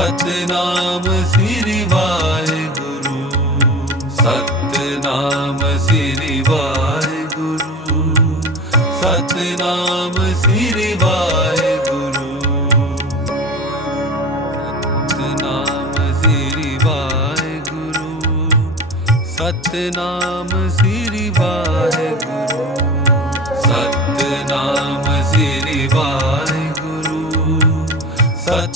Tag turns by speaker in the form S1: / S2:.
S1: Satnam Shri Guru Satnam she Guru Satnam Shri Guru Satnam she Guru Satnam Shri Guru Satnam she